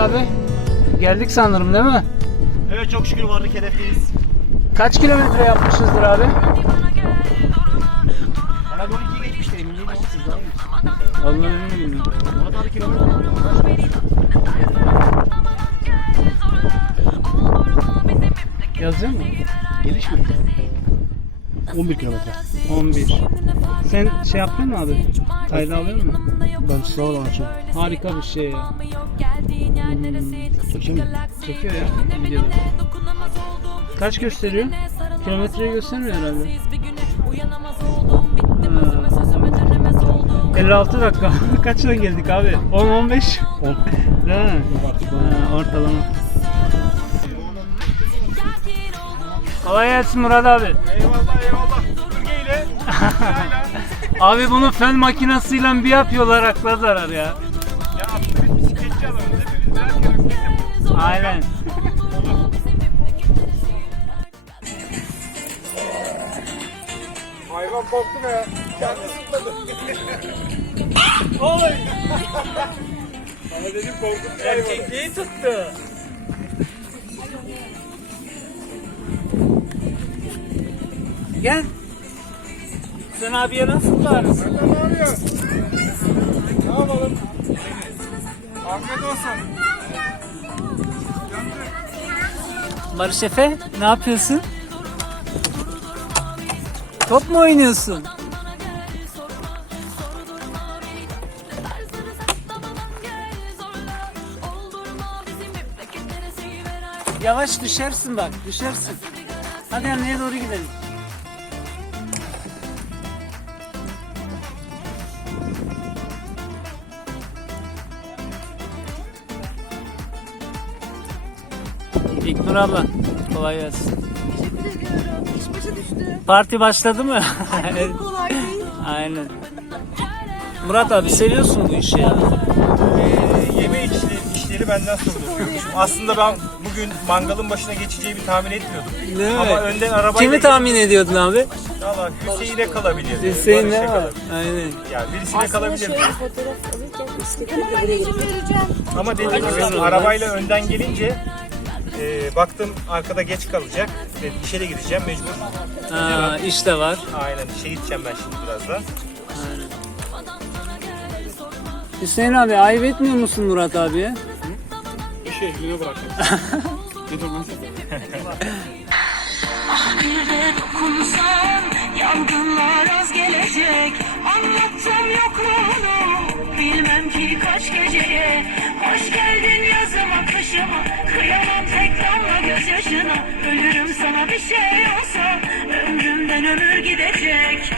Abi geldik sanırım değil mi? Evet çok şükür varlık hedefteyiz. Kaç kilometre yapmışızdır abi? Bana 12'yi geçmiştir emin değilim siz daha iyi. Allah'ım emin değilim. Murat abi kilometre kaç? Yazıyor mu? Geliş mi? 11 kilometre. 11. Sen şey yaptın mı abi? Kayda alıyor musun? Ben oradan açayım. Harika bir şey ya. Mi? Çekiyor ya. Kaç gösteriyor? Kilometreyi göstermiyor herhalde. Ha. 56 dakika. Kaçına geldik abi? 10-15? Değil mi? Ha, ortalama. Kolay gelsin Murat abi. Eyvallah eyvallah. Süpürgeyle. Abi bunu fön makinesiyle bir yapıyorlar akla zarar ya. Aynen. Hayvan korktu be. Kendi zıpladı. Oy. Ama dedim korkuttu hayvanı. Erkekliği tuttu. Gel. Sen abiye nasıl bağırırsın? Ne yapıyor? Ne yapalım? Afiyet olsun. Barış Efe ne yapıyorsun? Top mu oynuyorsun? Yavaş düşersin bak, düşersin. Hadi anneye doğru gidelim. İlknur abla, kolay gelsin. İş başa düştü. Parti başladı mı? Evet, Kolay değil. Aynen. Murat abi seviyorsun bu işi ya. Ee, yeme işleri, işleri benden soruluyormuşum. Aslında ben bugün mangalın başına geçeceğimi tahmin etmiyordum. Değil mi? Ama önden arabayla... Kimi tahmin ediyordun abi? Valla Hüseyin'e kalabilir. Hüseyin Barış'a ne var? kalabilir. Aynen. Ya birisine kalabilir. fotoğraf alırken buraya. Ama dediğim gibi arabayla önden gelince e, baktım arkada geç kalacak. Ve işe de gideceğim mecbur. Ha, iş de var. Aynen işe gideceğim ben şimdi birazdan. Hüseyin abi ayıp etmiyor musun Murat abiye? İşe eline bırakacağım. Bir de dokunsan yangınlar az gelecek Anlattım yokluğunu bilmem ki kaç geceye Hoş geldin yazıma kışıma. Kıyamam tek damla gözyaşına. Ölürüm sana bir şey olsa Ömrümden ömür gidecek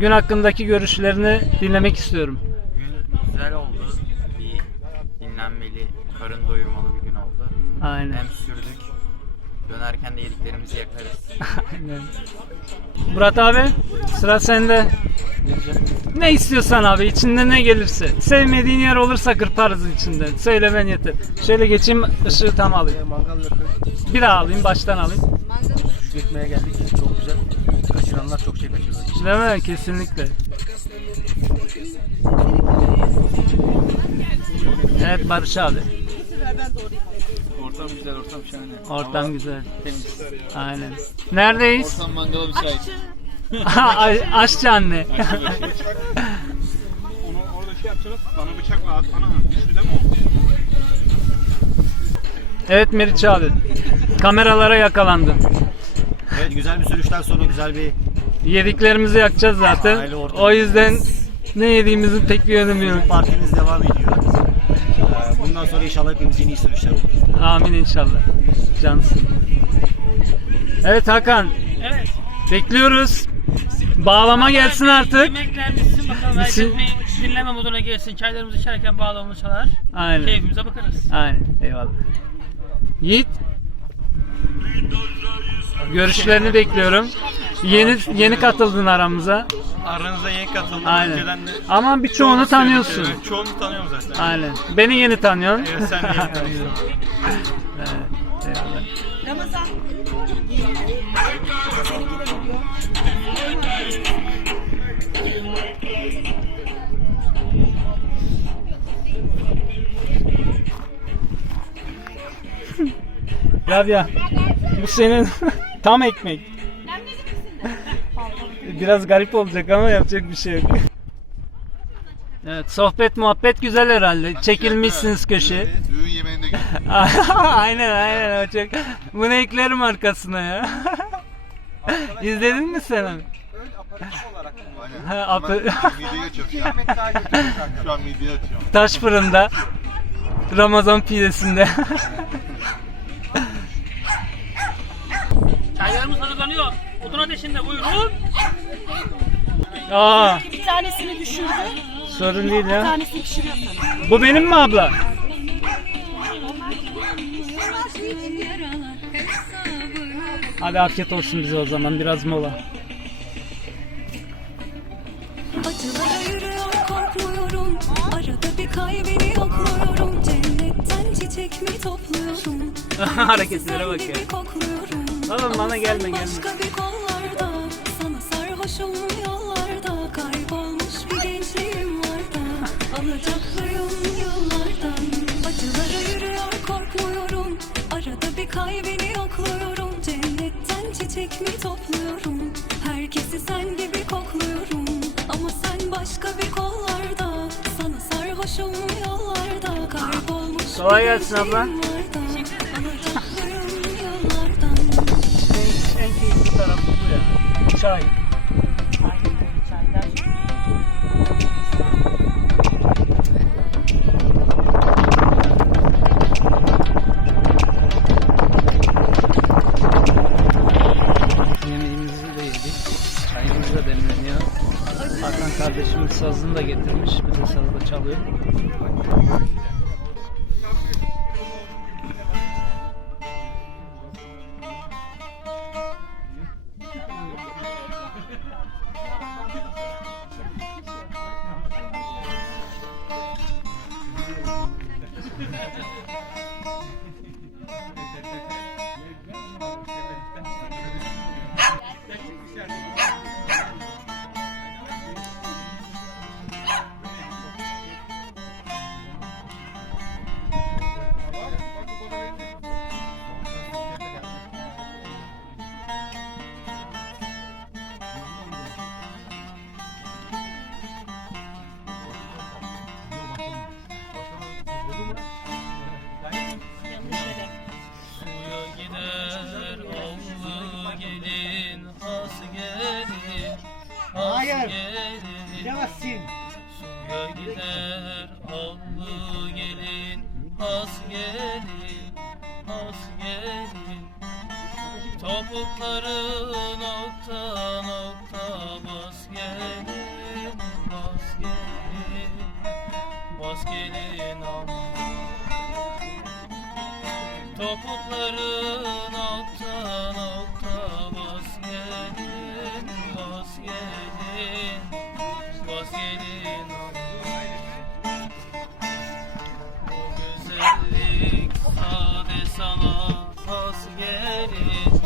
gün hakkındaki görüşlerini dinlemek istiyorum. Gün güzel oldu. Bir dinlenmeli, karın doyurmalı bir gün oldu. Aynen. Hem sürdük. Dönerken de yediklerimizi yakarız. Aynen. Murat abi sıra sende. Ne istiyorsan abi içinde ne gelirse. Sevmediğin yer olursa kırparız içinden. Söylemen yeter. Şöyle geçeyim ışığı tam alayım. Mangal. Bir daha alayım baştan alayım. Sucuk ekmeğe geldik. Çok Değil mi? Kesinlikle. Evet Barış abi. Ortam güzel, ortam şahane. Ortam güzel. Aynen. Neredeyiz? Ortam mangala müsait. Ay- Aşçı anne. Onu orada şey yapacaksınız. Bana bıçakla at. Ana düştü değil mi o? evet Meriç abi. Kameralara yakalandın. Evet güzel bir sürüşten sonra güzel bir Yediklerimizi yakacağız zaten. O yüzden ne yediğimizin pek bir önemi yok. partimiz devam ediyor. Ee, Bundan sonra inşallah hepimizin iyi sürüşler olur. Amin inşallah. Cansın. Evet Hakan. Evet. Bekliyoruz. Bağlama gelsin artık. Yemekler bitsin bakalım. Herkes Bitsin. bir dinleme moduna gelsin. Çaylarımızı içerken bağlamamız çalar. Aynen. Keyfimize bakarız. Aynen. Eyvallah. Yiğit. Görüşlerini bekliyorum. Yeni yeni katıldın aramıza. Aranıza yeni katıldım. Aynen. Önceden de Ama birçoğunu tanıyorsun. Evet, çoğunu tanıyorum zaten. Aynen. Beni yeni tanıyorsun. Evet sen de yeni tanıyorsun. Evet, eyvallah. Ramazan. Rabia. Bu senin tam ekmek. Biraz garip olacak ama yapacak bir şey yok. Evet, sohbet muhabbet güzel herhalde. Çekilmişsiniz köşeye. Düğün yemeğinde aynen aynen o çok. Bunu eklerim arkasına ya. İzledin mi sen onu? Ha, Aynen. apı- Hemen midyeyi açıyorum şu an. Şu an midyeyi açıyorum. Taş fırında. Ramazan pidesinde. Odun ateşinde buyurun. Aa, Bir tanesini düşürdü. sorun değil Bir ya. tanesini pişiriyor sana. Bu benim mi abla? Hadi afiyet olsun bize o zaman biraz mola. Acılara yürüyor korkmuyorum Arada bir kalbini yokluyorum Cennetten çiçek mi topluyorum Hareketlere bak ya. Kokluyorum Oğlum bana gelme, gelme. Başka bir kollarda Sana sarhoşum yollarda Kaybolmuş bir gençliğim var da Alacaklıyım yıllardan Acılara yürüyor korkmuyorum Arada bir kalbini yokluyorum Cennetten çiçek mi topluyorum Herkesi sen gibi kokluyorum Ama sen başka bir kollarda Sana sarhoşum yollarda Kaybolmuş Kolay gelsin abla. var ya. Topukların altta nokta bas gelin Bas gelin Bas gelin Bu güzellik sade sana Bas gelin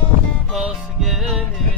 Bas gelin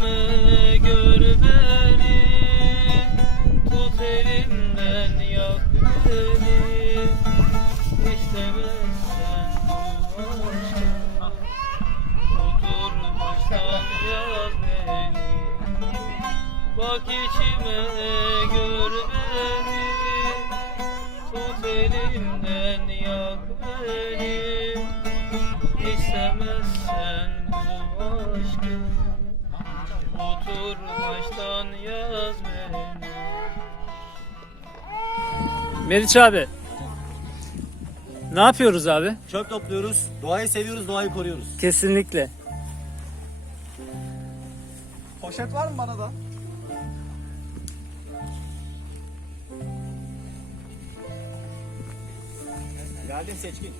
Christmas. Meriç abi. Ne yapıyoruz abi? Çöp topluyoruz. Doğayı seviyoruz, doğayı koruyoruz. Kesinlikle. Poşet var mı bana da? Geldim seçkin.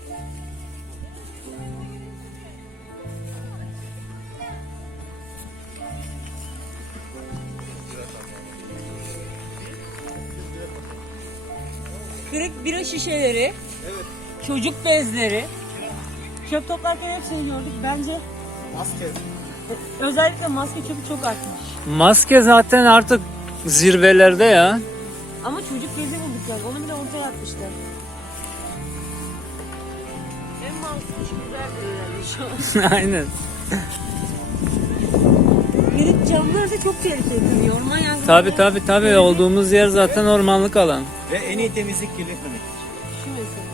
Kırık bira şişeleri. Çocuk bezleri. Çöp toplarken hepsini gördük. Bence Maske. özellikle maske çöpü çok artmış. Maske zaten artık zirvelerde ya. Ama çocuk bezi bulduk yani. Onu bile ortaya atmışlar. En mantıklı güzel herhalde şu an. Aynen. Camlar da çok tehlikeli. tabii. Orman yangını. Tabi tabi tabi olduğumuz yer zaten ormanlık alan. Ve en iyi temizlik kirletmemek. Şu mesela.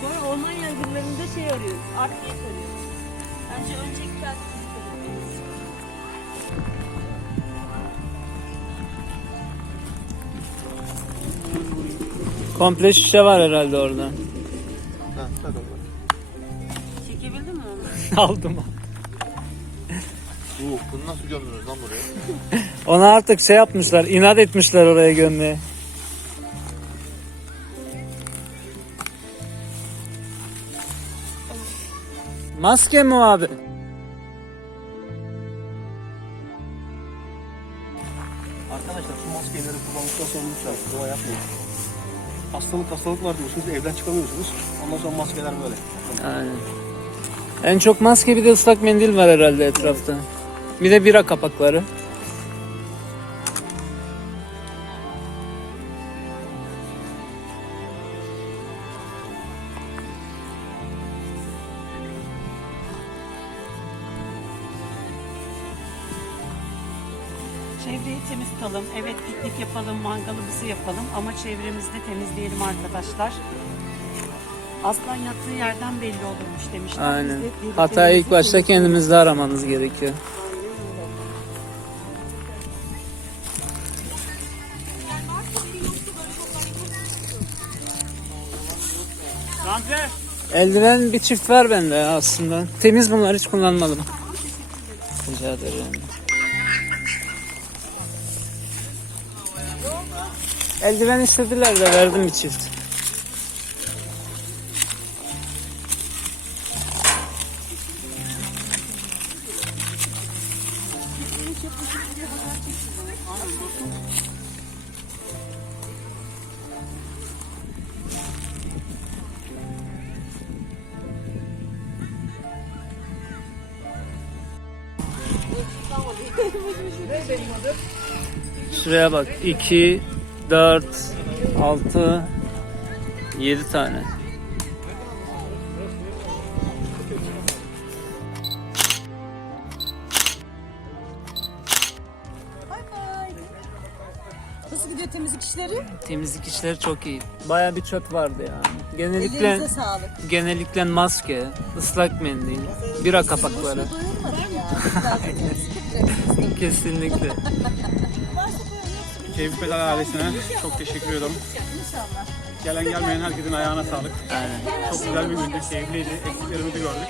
Sonra orman yangınlarında şey arıyoruz. Artçıyı arıyoruz. Bence önceki arıyoruz. Komple şişe var herhalde orada. Aldım. Bu, bunu nasıl gömdünüz lan buraya? Ona artık şey yapmışlar, inat etmişler oraya gömmeye. Maske mi abi? Arkadaşlar şu maskeleri kullandıktan sonra lütfen dua yapmayın. Hastalık hastalık var diyorsunuz evden çıkamıyorsunuz. Ondan sonra maskeler böyle. Aynen. En çok maske bir de ıslak mendil var herhalde etrafta. Bir de bira kapakları. Çevreyi temiz tutalım. Evet piknik yapalım, mangalımızı yapalım ama çevremizi de temizleyelim arkadaşlar. Aslan yattığı yerden belli olurmuş demişler. Aynen. Hatayı ilk başta kendimizde aramanız gerekiyor. Eldiven bir çift var bende aslında. Temiz bunlar hiç kullanmadım. Rica ederim. Eldiven istediler de verdim bir çift. Şuraya bak. 2, 4, 6, 7 tane. Nasıl gidiyor temizlik işleri? Temizlik işleri çok iyi. Baya bir çöp vardı yani. Genellikle Ellerinize sağlık. genellikle maske, ıslak mendil, bira kapakları. Kesinlikle. Tevfik Pedal ailesine çok teşekkür ediyorum. Gelen gelmeyen herkesin ayağına sağlık. Aynen. Çok güzel bir gündü, keyifliydi. Eksiklerimizi gördük.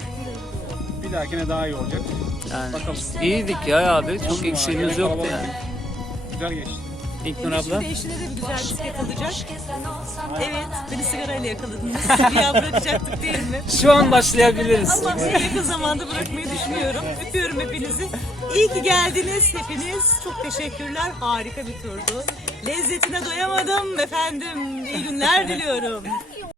Bir dahakine daha iyi olacak. Yani. Bakalım. İyiydik ya abi. Çok eksiğimiz yoktu yani. Güzel geçti. İlknur abla. Şimdi eşine de bir güzel bisiklet alacak. Evet, beni sigarayla yakaladınız. Rüya bırakacaktık değil mi? Şu an başlayabiliriz. Ama yakın zamanda bırakmayı düşünüyorum. Öpüyorum hepinizi. İyi ki geldiniz hepiniz. Çok teşekkürler. Harika bir turdu. Lezzetine doyamadım efendim. İyi günler diliyorum.